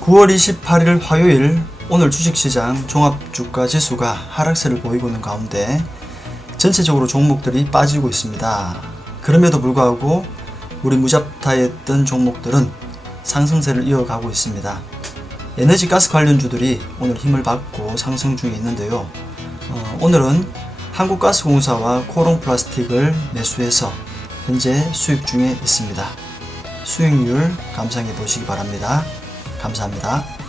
9월 28일 화요일 오늘 주식시장 종합주가 지수가 하락세를 보이고 있는 가운데 전체적으로 종목들이 빠지고 있습니다. 그럼에도 불구하고 우리 무잡타했던 종목들은 상승세를 이어가고 있습니다. 에너지 가스 관련주들이 오늘 힘을 받고 상승 중에 있는데요. 어, 오늘은 한국가스공사와 코롱 플라스틱을 매수해서 현재 수익 중에 있습니다. 수익률 감상해 보시기 바랍니다. 감사합니다.